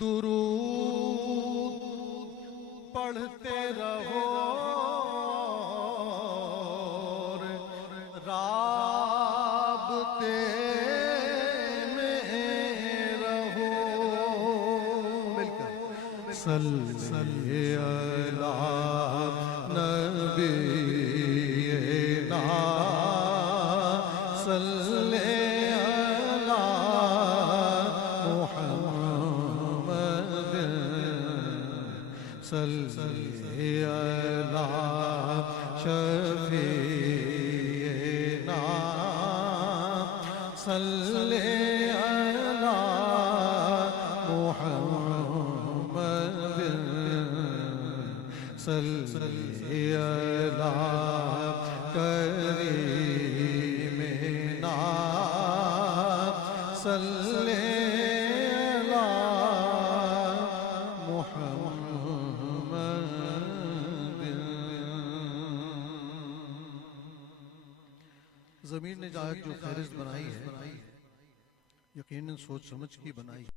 दुरूद पढ़ते रहो राबते में रहो मिलकर सल्ले अला नबी ना सल्ले अला मुहम्मद सल्ले अला शफीना सल्ले अला मुहम्मद सल्ले अला करीमिना सल्ले अला मुहम्मद। ज़मीन ने जो फहरिस्त बनाई है यकीनन सोच समझ की बनाई है।